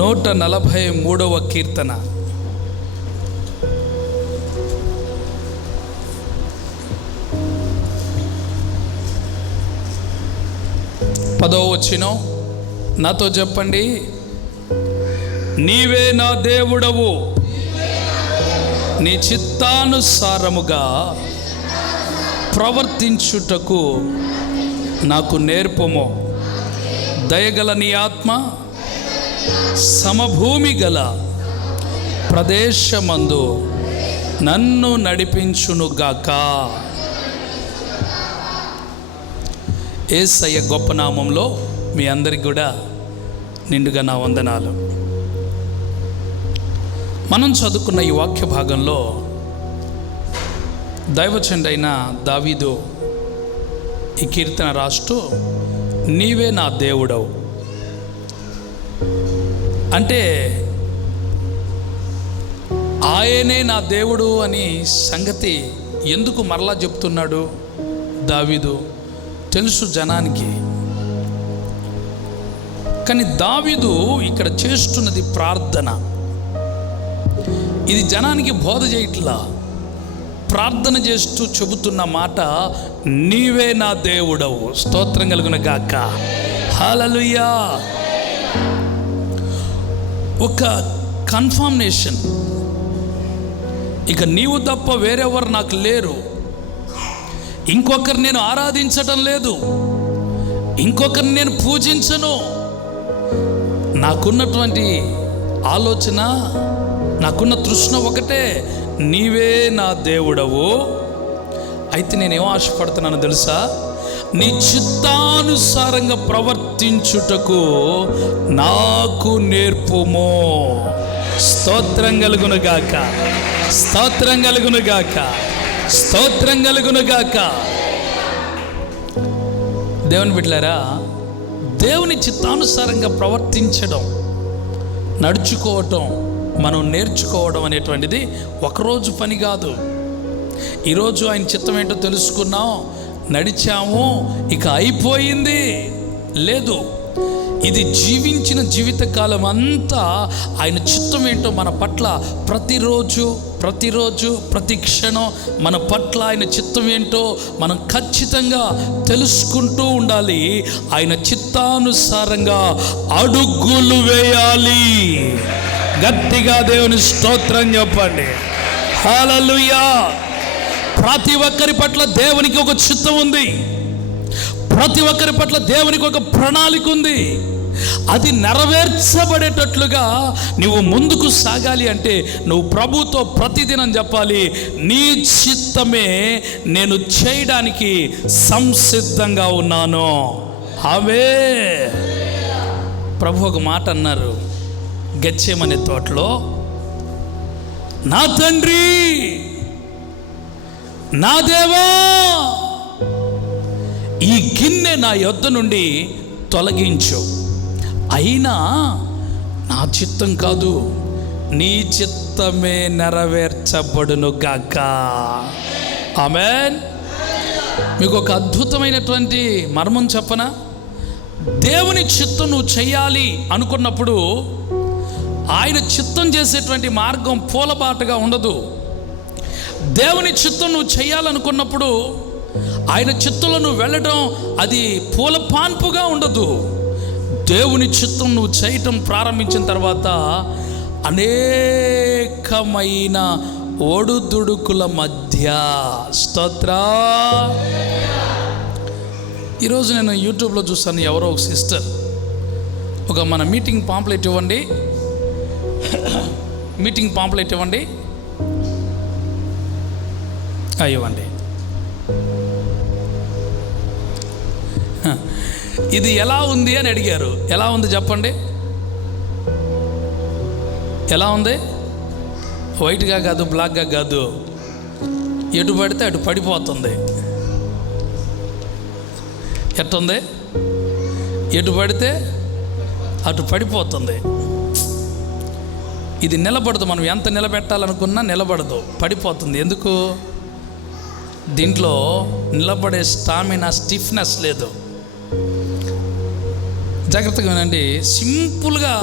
నూట నలభై మూడవ కీర్తన. పదో వచ్చిన నాతో చెప్పండి. నీవే నా దేవుడవు. నీ చిత్తానుసారముగా ప్రవర్తించుటకు నాకు నేర్పము. దయగల నీ ఆత్మ సమభూమి గల ప్రదేశమందు నన్ను నడిపించునుగాక. ఏసయ్య గొప్ప నామంలో మీ అందరికి కూడా నిండుగా నా వందనాలు. మనం చదువుకున్న ఈ వాక్య భాగంలో దైవచండైన దావీదు ఈ కీర్తన రాస్తూ నీవే నా దేవుడవు. అంటే ఆయనే నా దేవుడు అని సంగతి ఎందుకు మరలా చెప్తున్నాడు దావీదు? తెలుసు జనానికి. కానీ దావీదు ఇక్కడ చేస్తున్నది ప్రార్థన. ఇది జనానికి బోధ చేయట్లా. ప్రార్థన చేస్తూ చెబుతున్న మాట నీవే నా దేవుడవు. స్తోత్రం కలుగున గాక. హాలలుయా ఒక కన్ఫర్మేషన్ ఇక నీవు తప్ప వేరెవరు నాకు లేరు. ఇంకొకరు నేను ఆరాధించటం లేదు. ఇంకొకరిని నేను పూజించను. నాకున్నటువంటి ఆలోచన నాకున్న తృష్ణ ఒకటే నీవే నా దేవుడవు. అయితే నేనేం ఆశపడుతున్నాను తెలుసా? నీ చిత్తానుసారంగా ప్రవర్తించుటకు నాకు నేర్పుమో. స్తోత్రం కలుగునుగాక స్తోత్రం కలుగునుగాక స్తోత్రం కలుగునుగాక దేవుని బిడ్డలారా దేవుని చిత్తానుసారంగా ప్రవర్తించడం నడుచుకోవటం మనం నేర్చుకోవడం అనేటువంటిది ఒకరోజు పని కాదు. ఈరోజు ఆయన చిత్తం ఏంటో తెలుసుకున్నాం. నడిచాము. ఇక అయిపోయింది. లేదు. ఇది జీవించిన జీవితకాలం అంతా ఆయన చిత్తం ఏంటో మన పట్ల ప్రతిరోజు ప్రతిరోజు ప్రతి క్షణం మన పట్ల ఆయన చిత్తం ఏంటో మనం ఖచ్చితంగా తెలుసుకుంటూ ఉండాలి. ఆయన చిత్తానుసారంగా అడుగులు వేయాలి. గట్టిగా దేవుని స్తోత్రం చెప్పండి. హాలలుయా ప్రతి ఒక్కరి పట్ల దేవునికి ఒక చిత్తం ఉంది. ప్రతి ఒక్కరి పట్ల దేవునికి ఒక ప్రణాళిక ఉంది. అది నెరవేర్చబడేటట్లుగా నువ్వు ముందుకు సాగాలి అంటే నువ్వు ప్రభుతో ప్రతిదినం చెప్పాలి నీ చిత్తమే నేను చేయడానికి సంసిద్ధంగా ఉన్నాను. అవే ప్రభు ఒక మాట అన్నారు గచ్చేమనే తోటలో నా తండ్రి నా దేవా ఈ గిన్నె నా యొద్ద నుండి తొలగించు. అయినా నా చిత్తం కాదు నీ చిత్తమే నెరవేర్చబడును గాక. ఆమెన్. మీకు ఒక అద్భుతమైనటువంటి మర్మం చెప్పనా? దేవుని చిత్తం నువ్వు చేయాలి అనుకున్నప్పుడు ఆయన చిత్తం చేసేటువంటి మార్గం పూలబాటగా ఉండదు. దేవుని చిత్తం నువ్వు చేయాలనుకున్నప్పుడు ఆయన చిత్తంలో నువ్వు వెళ్ళడం అది పూల పాన్పుగా ఉండదు. దేవుని చిత్తం నువ్వు చేయటం ప్రారంభించిన తర్వాత అనేకమైన ఒడుదుడుకుల మధ్య స్తోత్ర. ఈరోజు నేను యూట్యూబ్లో చూస్తాను ఎవరో ఒక సిస్టర్. ఒక మన మీటింగ్ పాంప్లెట్ ఇవ్వండి. మీటింగ్ పాంప్లెట్ ఇవ్వండి. ఇవ్వండి ఇది ఎలా ఉంది అని అడిగారు. ఎలా ఉంది చెప్పండి. ఎలా ఉంది? వైట్గా కాదు బ్లాక్గా కాదు. ఎటు పడితే అటు పడిపోతుంది. ఎట్టుంది? ఎటు పడితే అటు పడిపోతుంది. ఇది నిలబడదు మనం ఎంత నిలబెట్టాలనుకున్నా నిలబడదు పడిపోతుంది. ఎందుకు? దీంట్లో నిలబడే స్టామినా స్టిఫ్నెస్ లేదు. జాగ్రత్తగా వినండి. సింపుల్గా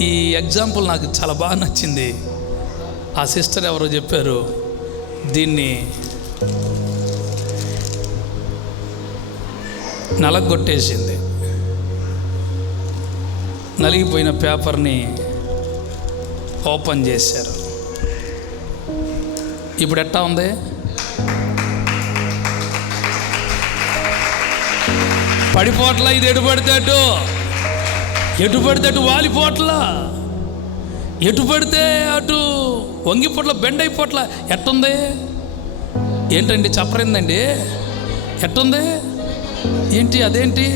ఈ ఎగ్జాంపుల్ నాకు చాలా బాగా నచ్చింది. ఆ సిస్టర్ ఎవరో చెప్పారు దీన్ని నలగొట్టేసింది. నలిగిపోయిన పేపర్ని ఓపెన్ చేశారు. ఇప్పుడు ఎట్టా ఉంది? పడిపోట్ల ఇది ఎటు పడితే అటు. ఎటు పడితే అటు వాలిపోట్ల. ఎటు పడితే అటు వంగిపోట్ల బెండ్ అయిపోట్ల ఎట్టుంది? ఏంటండి చెప్పరిందండి? ఎట్టుంది? ఏంటి అదేంటి?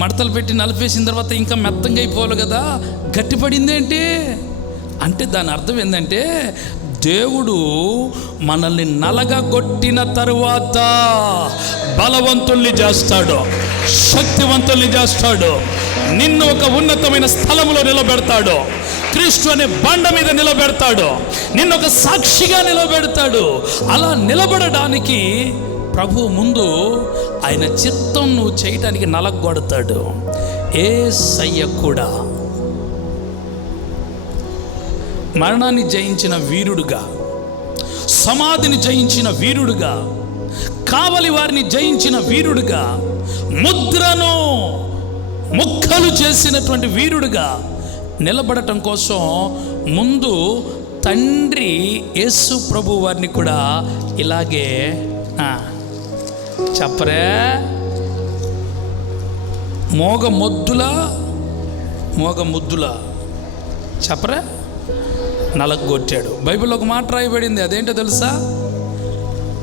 మడతలు పెట్టి నలిపేసిన తర్వాత ఇంకా మెత్తంగా అయిపోవాలి కదా. గట్టిపడింది ఏంటి అంటే దాని అర్థం ఏంటంటే దేవుడు మనల్ని నలగగొట్టిన తరువాత బలవంతుల్ని చేస్తాడు శక్తివంతుల్ని చేస్తాడు నిన్ను ఒక ఉన్నతమైన స్థలంలో నిలబెడతాడు క్రీస్తు అనే బండ మీద నిలబెడతాడు నిన్ను ఒక సాక్షిగా నిలబెడతాడు. అలా నిలబడడానికి ప్రభు ముందు ఆయన చిత్తం నువ్వు చేయటానికి నలగొడతాడు. ఏ సయ్య కూడా మరణాన్ని జయించిన వీరుడుగా సమాధిని జయించిన వీరుడుగా కావలి వారిని జయించిన వీరుడుగా ముద్రను ముక్కలు చేసినటువంటి వీరుడుగా నిలబడటం కోసం ముందు తండ్రి యేసు ప్రభు వారిని కూడా ఇలాగే చెప్పరే? మోగ మొద్దుల? మోగ ముద్దుల? చెప్పరా? నలగొట్టాడు. బైబిల్లో ఒక మాట రాయబడింది అదేంటో తెలుసా?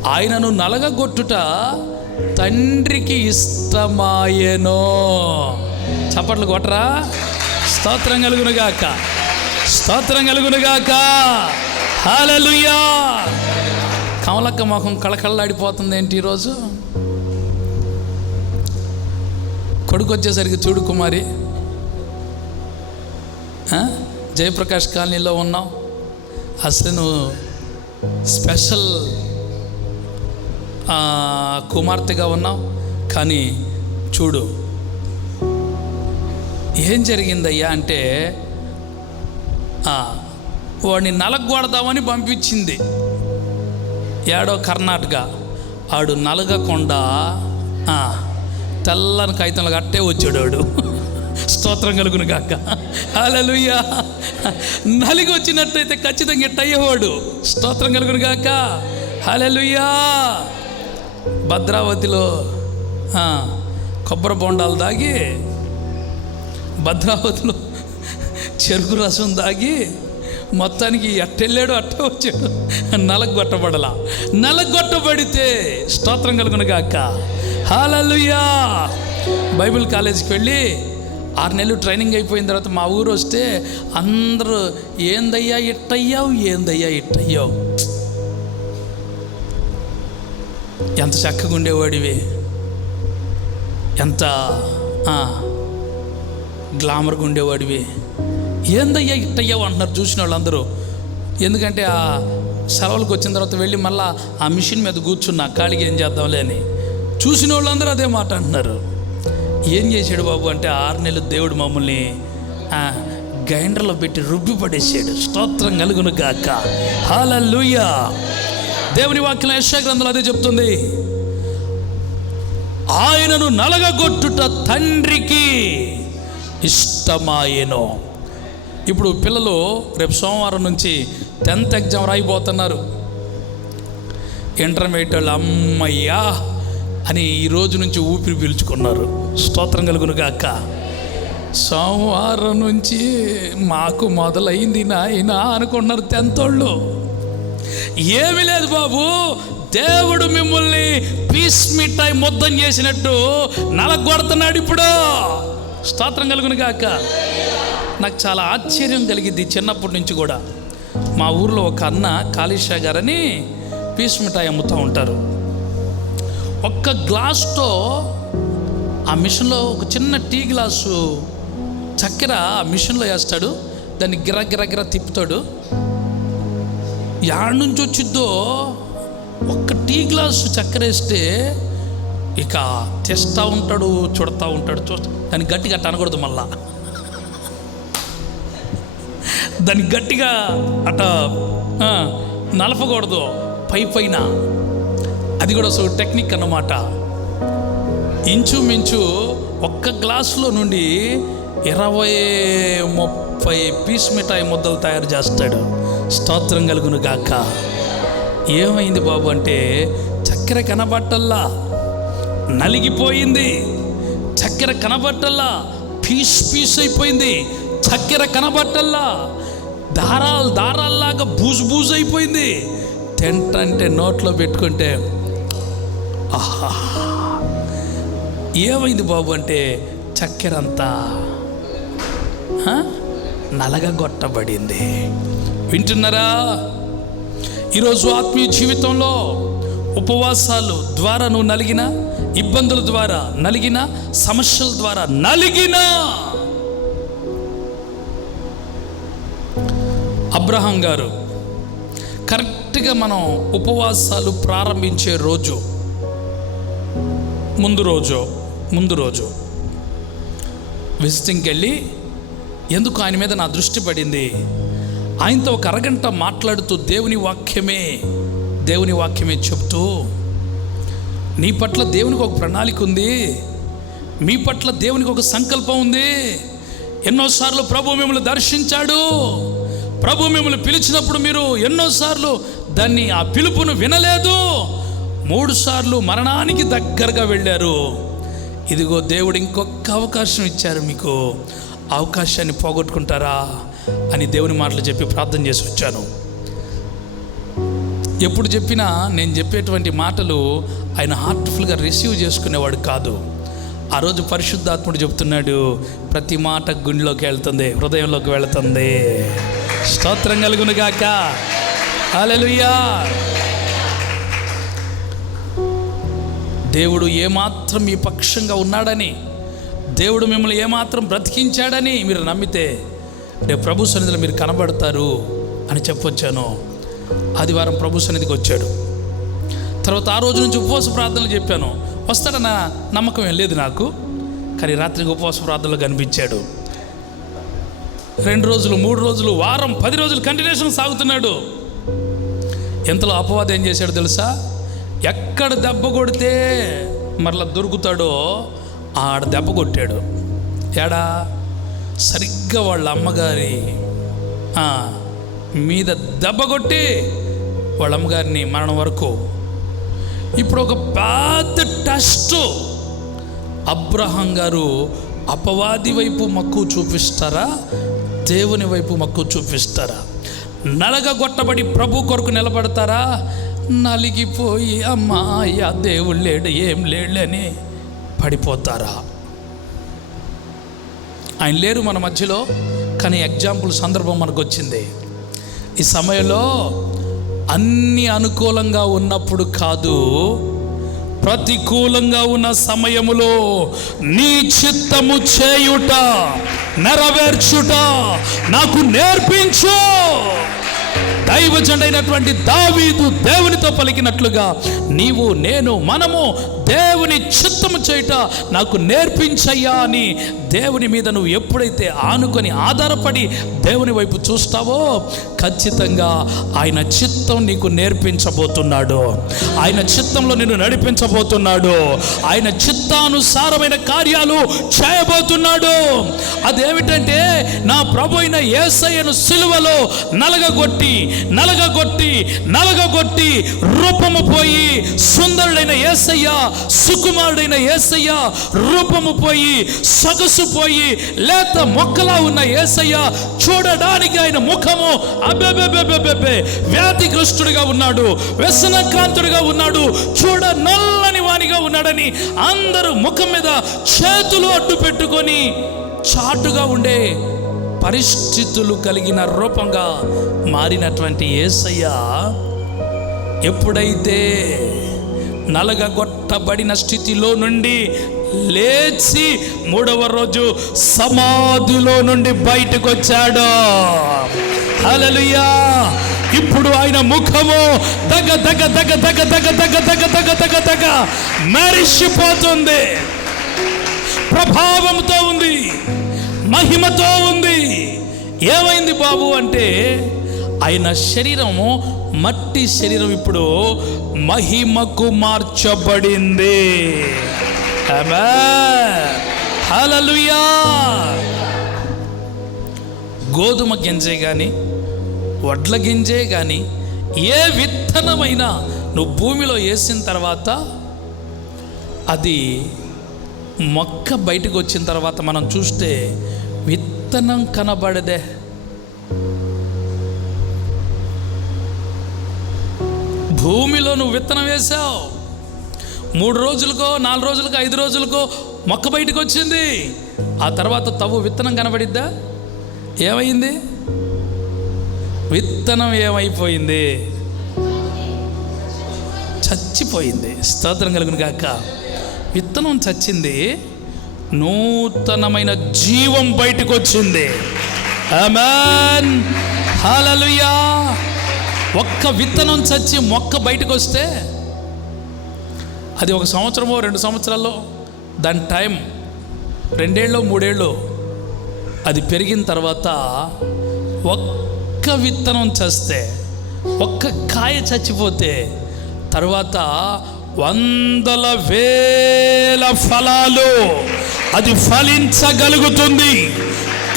ఆయనను నలగొట్టుట తండ్రికి ఇష్టమాయనో. చప్పట్లు కొట్టరా? స్తోత్రం కలుగునుగాక. స్తోత్రం కలుగునుగాక. హాలలుయా కమలక్క మొహం కళకళలాడిపోతుంది ఏంటి ఈరోజు? కొడుకు వచ్చేసరికి చూడు కుమారి. జయప్రకాష్ కాలనీలో ఉన్నావు. అసలు స్పెషల్ కుమార్తెగా ఉన్నావు. కానీ చూడు ఏం జరిగిందయ్యా అంటే వాడిని నలగొడదామని పంపించింది. ఏడో కర్ణాటక ఆడు నలగకుండా తెల్లని కాగితంలో కట్టే వచ్చాడు వాడు. స్తోత్రం కలుగును గాక. అలలుయ్యా నలిగి వచ్చినట్టయితే ఖచ్చితంగా ఇట్ట అయ్యేవాడు స్తోత్రం కలుగును గాక. హలలుయ్యా భద్రావతిలో కొబ్బరి బొండాలు దాగి భద్రావతిలో చెరుకు రసం దాగి మొత్తానికి అట్టెళ్ళాడు అట్టే వచ్చాడు. నలగొట్టబడలా. నలగొట్టబడితే స్తోత్రం కలుగును గాక. హాలలుయా బైబిల్ కాలేజీకి వెళ్ళి ఆరు నెలలు ట్రైనింగ్ అయిపోయిన తర్వాత మా ఊరు వస్తే అందరూ ఏందయ్యా ఇట్టయ్యావు? ఏందయ్యా ఇట్టయ్యావు? ఎంత చక్కగా ఉండేవాడివి. ఎంత గ్లామర్గా ఉండేవాడివి. ఏందయ్యా ఇట్టయ్యావు? అంటున్నారు చూసిన వాళ్ళందరూ ఎందుకంటే ఆ సెలవులకు వచ్చిన తర్వాత వెళ్ళి మళ్ళీ ఆ మిషన్ మీద కూర్చున్నా ఖాళీగా ఏం చేద్దాంలే అని. చూసిన వాళ్ళందరూ అదే మాట అంటున్నారు. ఏం చేశాడు బాబు అంటే ఆరు నెలలు దేవుడు మమ్మల్ని గైండర్లో గ్రైండర్లో పెట్టి రుబ్బి పడేసాడు స్తోత్రం కలుగును గాక. హాలూయా దేవుని వాక్యం యశాగ్రంథంలో అదే చెప్తుంది. ఆయనను నలగగొట్టుట తండ్రికి ఇష్టమాయను. ఇప్పుడు పిల్లలు రేపు సోమవారం నుంచి టెన్త్ ఎగ్జామ్ రాయిపోతున్నారు. ఇంటర్మీడియట్ వాళ్ళు అమ్మయ్యా! అని ఈ రోజు నుంచి ఊపిరి పీల్చుకున్నారు. స్తోత్రం కలుగును గాక. సోమవారం నుంచి మాకు మొదలైంది నాయన అనుకున్నారు టెన్త్ వాళ్ళు ఏమీ లేదు బాబు దేవుడు మిమ్మల్ని పీస్ మిఠాయి ముద్దం చేసినట్టు నలగొడుతున్నాడు ఇప్పుడు. స్తోత్రం కలుగును కాక నాకు చాలా ఆశ్చర్యం కలిగింది చిన్నప్పటి నుంచి కూడా. మా ఊర్లో ఒక అన్న కాళీషా గారని పీస్ మిఠాయి అమ్ముతూ ఉంటారు. ఒక్క గ్లాస్తో ఆ మిషన్లో ఒక చిన్న టీ గ్లాసు చక్కెర ఆ మిషన్లో వేస్తాడు. దాన్ని గిర గిర గిర తిప్పుతాడు. యాడ నుంచి వచ్చిద్దో ఒక్క టీ గ్లాసు చక్కెర వేస్తే ఇక తెస్తా ఉంటాడు చూడతా ఉంటాడు. చూ దాన్ని గట్టిగా అట్ట అనకూడదు మళ్ళా. దాన్ని గట్టిగా అట నలపకూడదు పై పైన. అది కూడా ఒక టెక్నిక్ అన్నమాట. ఇంచుమించు ఒక్క గ్లాసులో నుండి ఇరవై ముప్పై పీస్ మిఠాయి ముద్దలు తయారు చేస్తాడు. స్తోత్రం కలుగును గాక. ఏమైంది బాబు అంటే చక్కెర కనబట్టల్లా నలిగిపోయింది. చక్కెర కనబట్టల్లా పీస్ పీస్ అయిపోయింది. చక్కెర కనబట్టల్లా దారాలు దారాల్లాగా బూజు బూజు అయిపోయింది. తింటంటే నోట్లో పెట్టుకుంటే ఏమైంది బాబు అంటే చక్కెరంతా? నలగగొట్టబడింది. వింటున్నారా? ఈరోజు ఆత్మీయ జీవితంలో ఉపవాసాలు ద్వారా నువ్వు నలిగిన ఇబ్బందుల ద్వారా నలిగిన సమస్యల ద్వారా నలిగిన! అబ్రహం గారు కరెక్ట్గా మనం ఉపవాసాలు ప్రారంభించే రోజు ముందు రోజు ముందు రోజు. విజిటింగ్కి వెళ్ళి ఎందుకు ఆయన మీద నా దృష్టి పడింది? ఆయనతో ఒక అరగంట మాట్లాడుతూ దేవుని వాక్యమే దేవుని వాక్యమే చెప్తూ నీ పట్ల దేవునికి ఒక ప్రణాళిక ఉంది. మీ పట్ల దేవునికి ఒక సంకల్పం ఉంది. ఎన్నోసార్లు ప్రభు మిమ్మల్ని దర్శించాడు. ప్రభు మిమ్మల్ని పిలిచినప్పుడు మీరు ఎన్నోసార్లు దాన్ని ఆ పిలుపును వినలేదు. మూడు సార్లు మరణానికి దగ్గరగా వెళ్ళారు. ఇదిగో దేవుడు ఇంకొక అవకాశం ఇచ్చారు మీకు. అవకాశాన్ని పోగొట్టుకుంటారా అని దేవుని మాటలు చెప్పి ప్రార్థన చేసి వచ్చాను. ఎప్పుడు చెప్పినా నేను చెప్పేటువంటి మాటలు ఆయన హార్ట్ఫుల్గా రిసీవ్ చేసుకునేవాడు కాదు. ఆ రోజు పరిశుద్ధాత్ముడు చెప్తున్నాడు ప్రతి మాట గుండెలోకి వెళ్తుంది హృదయంలోకి వెళుతుంది. స్తోత్రం కలుగునుగాక గాక. దేవుడు ఏమాత్రం మీ పక్షంగా ఉన్నాడని దేవుడు మిమ్మల్ని ఏమాత్రం బ్రతికించాడని మీరు నమ్మితే రేపు ప్రభు సన్నిధిలో మీరు కనబడతారు అని చెప్పొచ్చాను. ఆదివారం ప్రభు సన్నిధికి వచ్చాడు. తర్వాత ఆ రోజు నుంచి ఉపవాస ప్రార్థనలు చెప్పాను. వస్తాడన్న నమ్మకం ఏం లేదు నాకు కానీ రాత్రికి ఉపవాస ప్రార్థనలు కనిపించాడు. రెండు రోజులు మూడు రోజులు వారం పది రోజులు కంటిన్యూషన్ సాగుతున్నాడు. ఎంతలో అపవాదం ఏం చేశాడు తెలుసా? ఎక్కడ దెబ్బ కొడితే మరలా దొరుకుతాడో ఆడ దెబ్బ కొట్టాడు. ఏడా? సరిగ్గా వాళ్ళ అమ్మగారి మీద దెబ్బ కొట్టి వాళ్ళ అమ్మగారిని మరణం వరకు. ఇప్పుడు ఒక పెద్ద టెస్ట్. అబ్రహం గారు అపవాది వైపు మక్కువ చూపిస్తారా? దేవుని వైపు మక్కువ చూపిస్తారా? నలగగొట్టబడి ప్రభు కొరకు నిలబడతారా? నలిగిపోయి అమ్మా అయ్యా దేవుడు లేడు ఏం లేడని పడిపోతారా? ఆయన లేరు మన మధ్యలో కానీ ఎగ్జాంపుల్ సందర్భం మనకు వచ్చింది ఈ సమయంలో అన్ని అనుకూలంగా ఉన్నప్పుడు కాదు ప్రతికూలంగా ఉన్న సమయములో నీ చిత్తము చేయుట నెరవేర్చుట నాకు నేర్పించు. దైవజండైనటువంటి దావీదు దేవునితో పలికినట్లుగా నీవు నేను మనము దేవుని చిత్తము చేయట నాకు నేర్పించయ్యా అని దేవుని మీద నువ్వు ఎప్పుడైతే ఆనుకొని ఆధారపడి దేవుని వైపు చూస్తావో ఖచ్చితంగా ఆయన చిత్తం నీకు నేర్పించబోతున్నాడు. ఆయన చిత్తంలో నిన్ను నడిపించబోతున్నాడు. ఆయన చిత్తానుసారమైన కార్యాలు చేయబోతున్నాడు. అదేమిటంటే నా ప్రభు అయిన ఏసయ్యను సిలువలో నలగగొట్టి నలగగొట్టి నలగగొట్టి రూపము పోయి సుందరుడైన ఏసయ్య సుకుమారుడైన ఏసయ్య రూపము పోయి సొగసు పోయి లేత మొక్కలా ఉన్న ఏసయ్య చూడడానికి ఆయన ముఖము అబ్బెబెబెబెబెబె వ్యాధిగ్రస్తుడిగా ఉన్నాడు వ్యసనక్రాంతుడిగా ఉన్నాడు చూడ నల్లని వానిగా ఉన్నాడని అందరూ ముఖం మీద చేతులు అడ్డు పెట్టుకొని చాటుగా ఉండే పరిస్థితులు కలిగిన రూపంగా మారినటువంటి ఏసయ్య ఎప్పుడైతే నలగగొట్టబడిన స్థితిలో నుండి లేచి మూడవ రోజు సమాధిలో నుండి బయటకు వచ్చాడు హల్లెలూయా ఇప్పుడు ఆయన ముఖము దగ దగ దగ దగ దగ దగ దగ దగ దగ దగ మెరిసిపోతుంది ప్రభావంతో ఉంది మహిమతో ఉంది ఏమైంది బాబు అంటే ఆయన శరీరము మట్టి శరీరం ఇప్పుడు మహిమకు మార్చబడింది. హలలుయా గోధుమ గింజే కానీ వడ్ల గింజే కానీ ఏ విత్తనమైనా నువ్వు భూమిలో వేసిన తర్వాత అది మొక్క బయటకు వచ్చిన తర్వాత మనం చూస్తే విత్తనం కనబడదే. భూమిలో నువ్వు విత్తనం వేసావు మూడు రోజులకో నాలుగు రోజులకో ఐదు రోజులకో మొక్క బయటకు వచ్చింది. ఆ తర్వాత తవ్వు విత్తనం కనబడిద్దా? ఏమైంది? విత్తనం ఏమైపోయింది? చచ్చిపోయింది. స్తోత్రం కలుగును కాక విత్తనం చచ్చింది. నూతనమైన జీవం బయటకు వచ్చింది ఆమెన్. హల్లెలూయా. ఒక్క విత్తనం చచ్చి మొక్క బయటకు వస్తే అది ఒక సంవత్సరమో రెండు సంవత్సరాల్లో దాని టైం రెండేళ్ళు మూడేళ్ళు అది పెరిగిన తర్వాత ఒక్క విత్తనం చస్తే ఒక్క కాయ చచ్చిపోతే తర్వాత వందల వేల ఫలాలు అది ఫలించగలుగుతుంది.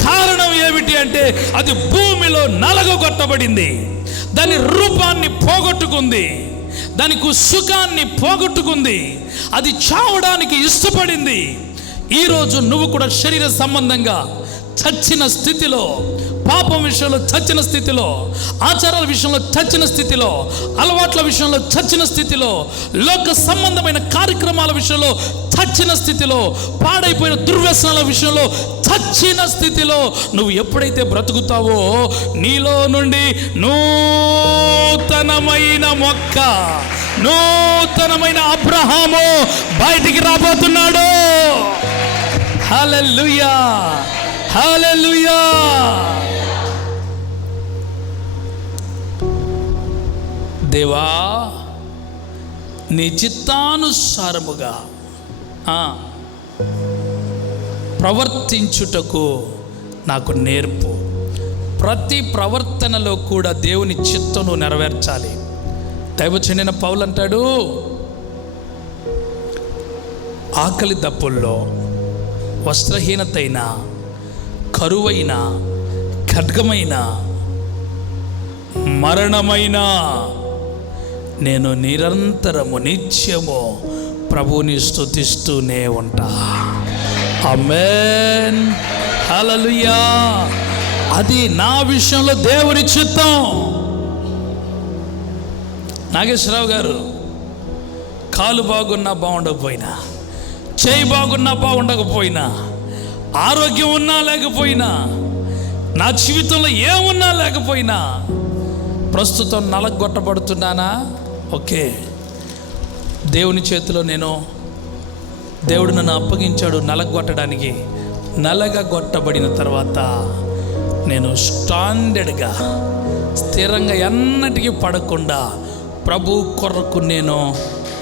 కారణం ఏమిటి అంటే అది భూమిలో నలగొట్టబడింది. దాని రూపాన్ని పోగొట్టుకుంది. దానికి సుఖాన్ని పోగొట్టుకుంది. అది చావడానికి ఇష్టపడింది. ఈరోజు నువ్వు కూడా శరీర సంబంధంగా చచ్చిన స్థితిలో పాపం విషయంలో చచ్చిన స్థితిలో ఆచారాల విషయంలో చచ్చిన స్థితిలో అలవాట్ల విషయంలో చచ్చిన స్థితిలో లోక సంబంధమైన కార్యక్రమాల విషయంలో చచ్చిన స్థితిలో పాడైపోయిన దుర్వ్యసనాల విషయంలో చచ్చిన స్థితిలో నువ్వు ఎప్పుడైతే బ్రతుకుతావో నీలో నుండి నూతనమైన మొక్క నూతనమైన అబ్రహాము బయటికి రాబోతున్నాడు. హల్లెలూయా! హల్లెలూయా! దేవా నీ చిత్తానుసారముగా ప్రవర్తించుటకు నాకు నేర్పు. ప్రతి ప్రవర్తనలో కూడా దేవుని చిత్తను నెరవేర్చాలి. దైవ చెందిన పౌలు అంటాడు ఆకలి దప్పుల్లో వస్త్రహీనతైన కరువైన ఖడ్గమైన మరణమైన నేను నిరంతరము నిత్యము ప్రభుని స్తుతిస్తూనే ఉంటా. అమెన్ హలలుయా అది నా విషయంలో దేవుని చిత్తం. నాగేశ్వరరావు గారు కాలు బాగున్నా బాగుండకపోయినా చేయి బాగున్నా బాగుండకపోయినా ఆరోగ్యం ఉన్నా లేకపోయినా నా జీవితంలో ఏమున్నా లేకపోయినా ప్రస్తుతం నలగొట్టబడుతున్నానా? ఓకే. దేవుని చేతిలో నేను దేవుడు నన్ను అప్పగించాడు నలగొట్టడానికి. నలగగొట్టబడిన తర్వాత నేను స్టాండర్డ్గా స్థిరంగా ఎన్నటికీ పడకుండా ప్రభు కొరకు నేను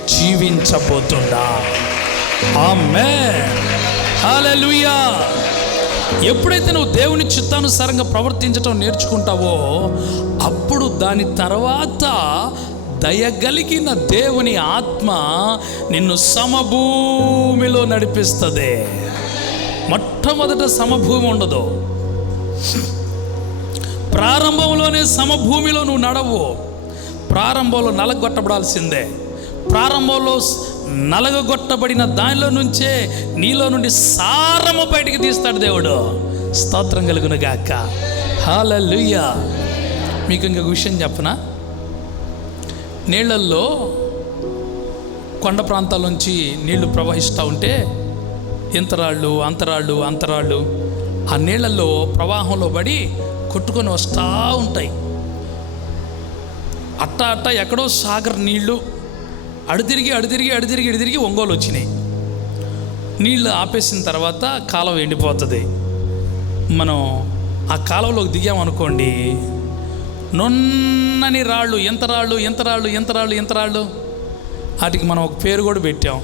జీవించబోతున్నా ఆమె హల్లెలూయా. ఎప్పుడైతే నువ్వు దేవుని చిత్తానుసారంగా ప్రవర్తించటం నేర్చుకుంటావో అప్పుడు దాని తర్వాత దయగలిగిన దేవుని ఆత్మ నిన్ను సమభూమిలో నడిపిస్తుంది. మొట్టమొదట సమభూమి ఉండదు. ప్రారంభంలోనే సమభూమిలో నువ్వు నడవు. ప్రారంభంలో నలగొట్టబడాల్సిందే. ప్రారంభంలో నలగొట్టబడిన నలగగొట్టబడిన దానిలో నుంచే నీలో నుండి సారము బయటికి తీస్తాడు దేవుడు. స్తోత్రం కలుగును గాక. హాలూయ మీకు ఇంకొక విషయం చెప్పనా? నీళ్ళల్లో కొండ ప్రాంతాల నుంచి నీళ్ళు ప్రవహిస్తూ ఉంటే ఇంతరాళ్ళు అంతరాళ్ళు అంతరాళ్ళు ఆ నీళ్ళల్లో ప్రవాహంలో పడి కొట్టుకొని వస్తూ ఉంటాయి. అట్ట అట్ట ఎక్కడో సాగర్ నీళ్ళు అడుతిరిగి అడుతిరిగి అడుతిరిగి అడుతిరిగి ఒంగోలు వచ్చినాయి. నీళ్ళు ఆపేసిన తర్వాత కాలువ ఎండిపోతుంది. మనం ఆ కాలంలోకి దిగామనుకోండి నున్నని రాళ్ళు ఎంత రాళ్ళు ఎంత రాళ్ళు ఎంత రాళ్ళు ఎంత రాళ్ళు? వాటికి మనం ఒక పేరు కూడా పెట్టాం.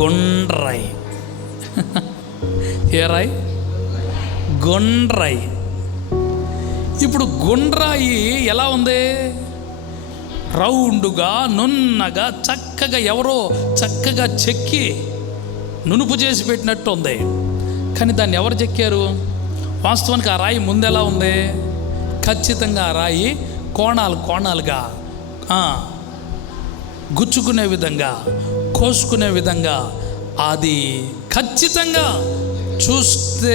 గుండ్రాయి ఏ రాయి? గుండ్రాయి ఇప్పుడు గుండ్రాయి ఎలా ఉంది? రౌండ్గా నున్నగా చక్కగా ఎవరో చక్కగా చెక్కి నునుపు చేసి పెట్టినట్టు ఉంది. కానీ దాన్ని ఎవరు చెక్కారు? వాస్తవానికి ఆ రాయి ముందెలా ఉంది? ఖచ్చితంగా రాయి కోణాలు కోణాలుగా గుచ్చుకునే విధంగా కోసుకునే విధంగా అది ఖచ్చితంగా చూస్తే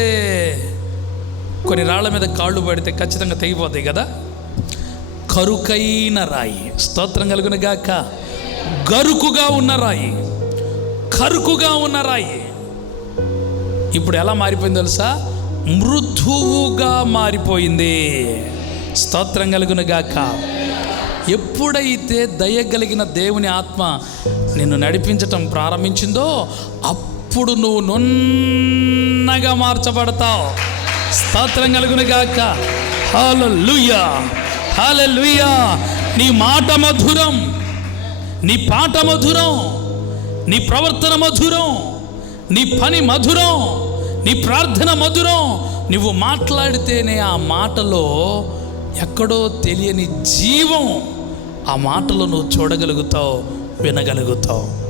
కొన్ని రాళ్ళ మీద కాళ్ళు పడితే ఖచ్చితంగా తెగిపోతాయి కదా? కరుకైన రాయి. స్తోత్రం కలుగున గాక. గరుకుగా ఉన్న రాయి. కరుకుగా ఉన్న రాయి. ఇప్పుడు ఎలా మారిపోయింది తెలుసా? మృదువుగా మారిపోయింది. స్తోత్రం కలుగునుగాక ఎప్పుడైతే దయగలిగిన దేవుని ఆత్మ నిన్ను నడిపించటం ప్రారంభించిందో అప్పుడు నువ్వు నున్నగా మార్చబడతావు. స్తోత్రం కలుగును గాక. హల్లెలూయా. హల్లెలూయా. నీ మాట మధురం నీ పాట మధురం నీ ప్రవర్తన మధురం నీ పని మధురం నీ ప్రార్థన మధురం. నువ్వు మాట్లాడితేనే ఆ మాటలో ఎక్కడో తెలియని జీవం ఆ మాటలు నువ్వు చూడగలుగుతావు వినగలుగుతావు.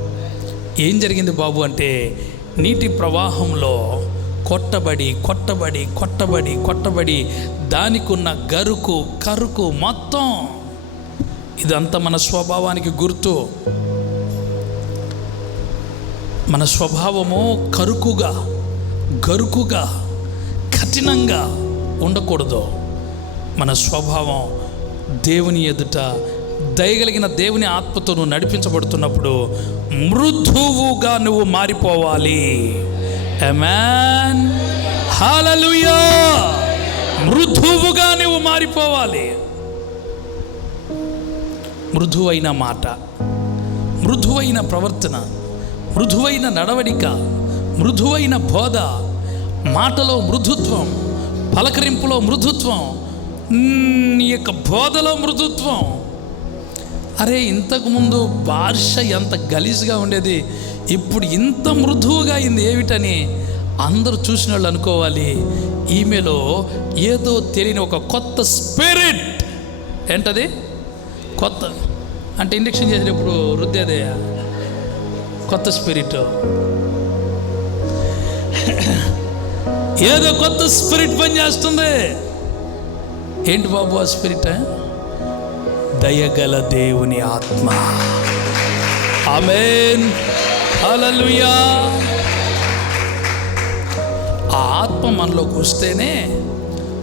ఏం జరిగింది బాబు అంటే నీటి ప్రవాహంలో కొట్టబడి కొట్టబడి కొట్టబడి కొట్టబడి దానికున్న గరుకు కరుకు మొత్తం ఇదంతా మన స్వభావానికి గుర్తు. మన స్వభావము కరుకుగా గరుకుగా కఠినంగా ఉండకూడదు. మన స్వభావం దేవుని ఎదుట దయగలిగిన దేవుని ఆత్మతో నువ్వు నడిపించబడుతున్నప్పుడు మృదువుగా నువ్వు మారిపోవాలి. అమెన్ హల్లెలూయా మృదువుగా నువ్వు మారిపోవాలి. మృదువైన మాట మృదువైన ప్రవర్తన మృదువైన నడవడిక మృదువైన బోధ మాటలో మృదుత్వం పలకరింపులో మృదుత్వం నీ యొక్క బోధలో మృదుత్వం. అరే ఇంతకుముందు భాష ఎంత గలీజ్గా ఉండేది ఇప్పుడు ఇంత మృదువుగా అయింది ఏమిటని అందరూ చూసిన వాళ్ళు అనుకోవాలి. ఈమెలో ఏదో తెలియని ఒక కొత్త స్పిరిట్. ఏంటది? కొత్త అంటే ఇండక్షన్ చేసేటప్పుడు రుద్దేదే. కొత్త స్పిరిట్. ఏదో కొత్త స్పిరిట్ పనిచేస్తుంది. ఏంటి బాబు ఆ స్పిరిట్? దయగల దేవుని ఆత్మ. ఆమెన్. హల్లెలూయా. ఆ ఆత్మ మనలోకి వస్తేనే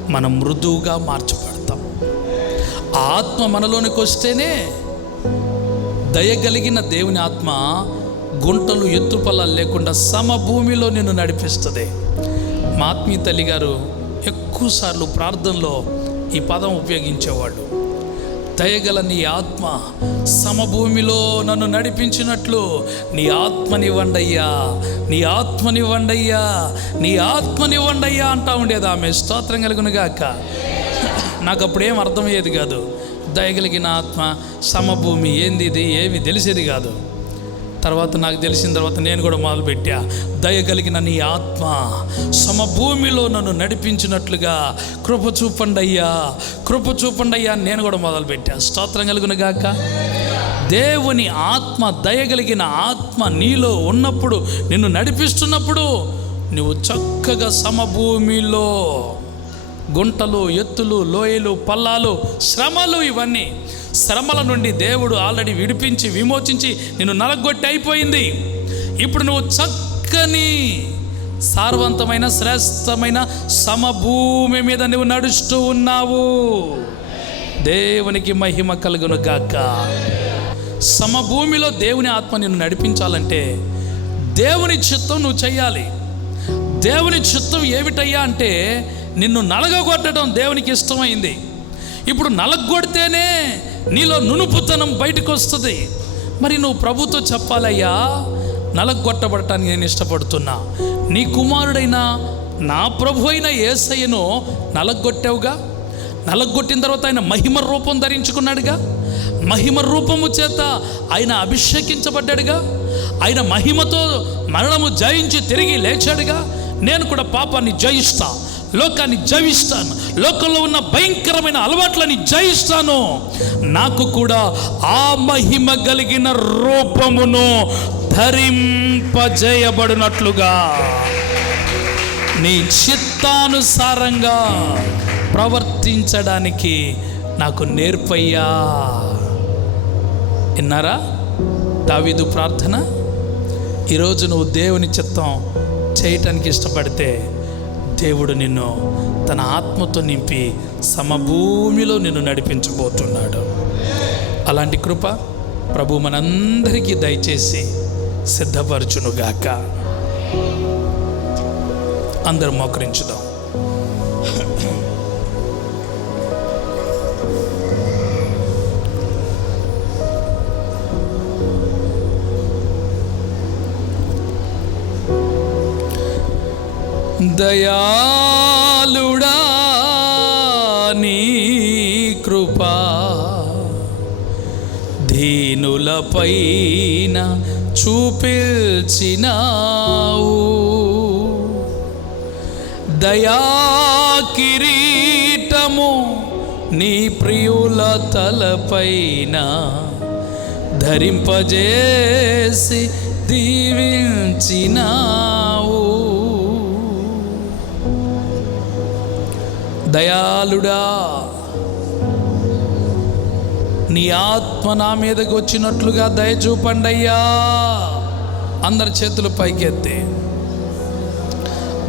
మనం మృదువుగా మార్చబడతాం. ఆ ఆత్మ మనలోనికి వస్తేనే దయగలిగిన దేవుని ఆత్మ గుంటలు ఎత్తుపల్ల లేకుండా సమభూమిలో నిన్ను నడిపిస్తుంది. మా ఆత్మీయ తల్లి గారు ఎక్కువసార్లు ప్రార్థనలో ఈ పదం ఉపయోగించేవాడు. దయగల నీ ఆత్మ సమభూమిలో నన్ను నడిపించినట్లు నీ ఆత్మనివ్వండయ్యా నీ ఆత్మనివ్వండయ్యా నీ ఆత్మనివ్వండయ్యా అంటా ఉండేది ఆమె. స్తోత్రం కలుగునుగాక నాకు అప్పుడేం అర్థమయ్యేది కాదు. దయగలిగిన ఆత్మ సమభూమి ఏంది ఇది? ఏమి తెలిసేది కాదు. తర్వాత నాకు తెలిసిన తర్వాత నేను కూడా మొదలుపెట్టా. దయగలిగిన నీ ఆత్మ సమభూమిలో నన్ను నడిపించినట్లుగా కృప చూపండి అయ్యా కృప చూపండి అయ్యా నేను కూడా మొదలుపెట్టా. స్తోత్రం కలుగును గాక. దేవుని ఆత్మ దయగలిగిన ఆత్మ నీలో ఉన్నప్పుడు నిన్ను నడిపిస్తున్నప్పుడు నువ్వు చక్కగా సమభూమిలో గుంటలు ఎత్తులు లోయలు పల్లాలు శ్రమలు ఇవన్నీ. శ్రమల నుండి దేవుడు ఆల్రెడీ విడిపించి విమోచించి నిన్ను నలగొట్టి అయిపోయింది. ఇప్పుడు నువ్వు చక్కని సారవంతమైన శ్రేష్టమైన సమభూమి మీద నువ్వు నడుస్తూ ఉన్నావు. దేవునికి మహిమ కలుగును గాక. సమభూమిలో దేవుని ఆత్మ నిన్ను నడిపించాలంటే దేవుని చిత్తం నువ్వు చేయాలి దేవుని చిత్తం ఏమిటయ్యా అంటే నిన్ను నలగగొట్టడం దేవునికి ఇష్టమైంది. ఇప్పుడు నలగొడితేనే నీలో నునుపుతనం బయటకు వస్తుంది మరి నువ్వు ప్రభుతో చెప్పాలయ్యా నలగొట్టబడటానికి నేను ఇష్టపడుతున్నా. నీ కుమారుడైన నా ప్రభు అయిన ఏసయ్యను నలగొట్టావుగా? నలగొట్టిన తర్వాత ఆయన మహిమ రూపం ధరించుకున్నాడుగా? మహిమ రూపము చేత ఆయన అభిషేకించబడ్డాడుగా? ఆయన మహిమతో మరణము జయించి తిరిగి లేచాడుగా? నేను కూడా పాపాన్ని జయిస్తా. లోకాన్ని జయిస్తాను. లోకంలో ఉన్న భయంకరమైన అలవాట్లని జయిస్తాను. నాకు కూడా ఆ మహిమ కలిగిన రూపమును ధరింపజేయబడినట్లుగా. నీ చిత్తానుసారంగా ప్రవర్తించడానికి నాకు నేర్పయ్యా. విన్నారా? దావీదు ప్రార్థన? ఈరోజు నువ్వు దేవుని చిత్తం చేయటానికి ఇష్టపడితే దేవుడు నిన్ను తన ఆత్మతో నింపి సమభూమిలో నిన్ను నడిపించబోతున్నాడు. అలాంటి కృప ప్రభు మనందరికీ దయచేసి సిద్ధపరచునుగాక. అందరు మోకరించుదాం. దయాళుడా నీ కృపా దీనులపైన చూపిల్చినావు. దయా కిరీటము నీ ప్రియుల తలపైన ధరింపజేసి దీవించినా. దయాళుడా నీ ఆత్మ నా మీదకి వచ్చినట్లుగా దయచూపండి అయ్యా అందరి చేతులు పైకెత్తి.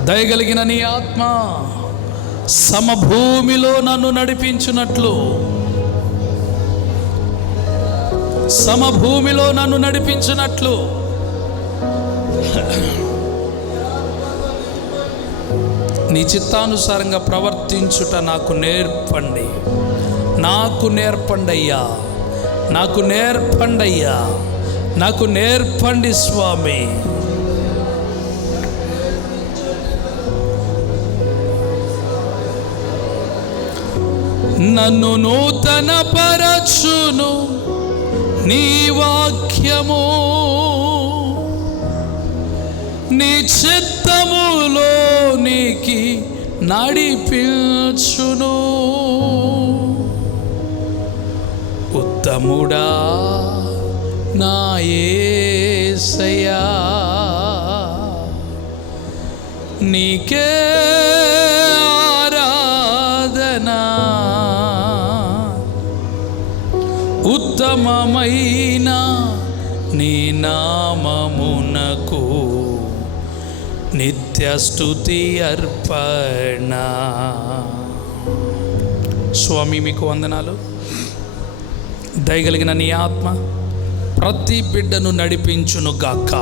దయగలిగిన నీ ఆత్మ సమభూమిలో నన్ను నడిపించినట్లు. సమభూమిలో నన్ను నడిపించినట్లు. నీ చిత్తానుసారంగా ప్రవర్తించుట నాకు నేర్పండి. నాకు నేర్పండి అయ్యా నాకు నేర్పండి అయ్యా నాకు నేర్పండి స్వామి. నన్ను నూతన పరచును నీ వాక్యము. నీ చిత్తములోనికి నడిపించును. ఉత్తముడా నా ఏసయా నీకే నిత్యస్తుతి అర్పణ. స్వామి మీకు వందనాలు. దయగలిగిన నీ ఆత్మ ప్రతి బిడ్డను నడిపించును గాక.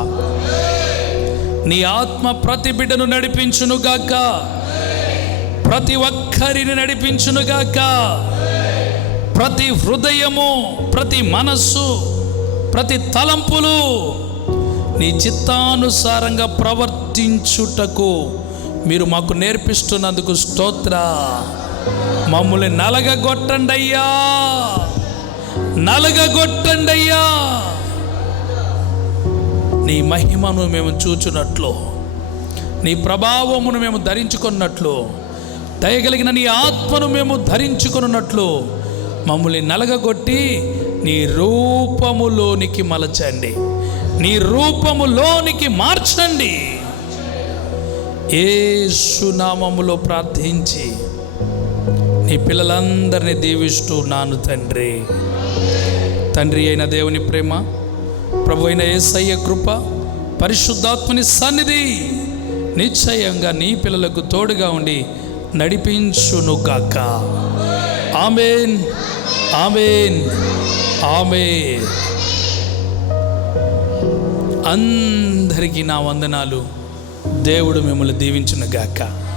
నీ ఆత్మ ప్రతి బిడ్డను నడిపించును గాక. ప్రతి ఒక్కరిని నడిపించును గాక. ప్రతి హృదయము ప్రతి మనస్సు ప్రతి తలంపులు నీ చిత్తానుసారంగా ప్రవర్తించుటకు మీరు మాకు నేర్పిస్తున్నందుకు స్తోత్ర. మమ్మల్ని నలగగొట్టండి అయ్యా నలగగొట్టండి అయ్యా నీ మహిమను మేము చూచున్నట్లు నీ ప్రభావమును మేము ధరించుకున్నట్లు దయగలిగిన నీ ఆత్మను మేము ధరించుకున్నట్లు మమ్మల్ని నలగగొట్టి నీ రూపములోనికి మలచండి. నీ రూపములోనికి మార్చండి. ఏసునామములో ప్రార్థించి నీ పిల్లలందరినీ దీవిస్తూ నాను తండ్రి. తండ్రి అయిన దేవుని ప్రేమ ప్రభు అయిన ఏసయ్య కృప పరిశుద్ధాత్మని సన్నిధి నిశ్చయంగా నీ పిల్లలకు తోడుగా ఉండి నడిపించును గాక. ఆమెన్. ఆమెన్. ఆమె అందరికీ నా వందనాలు. దేవుడు మిమ్మల్ని దీవించిన గాక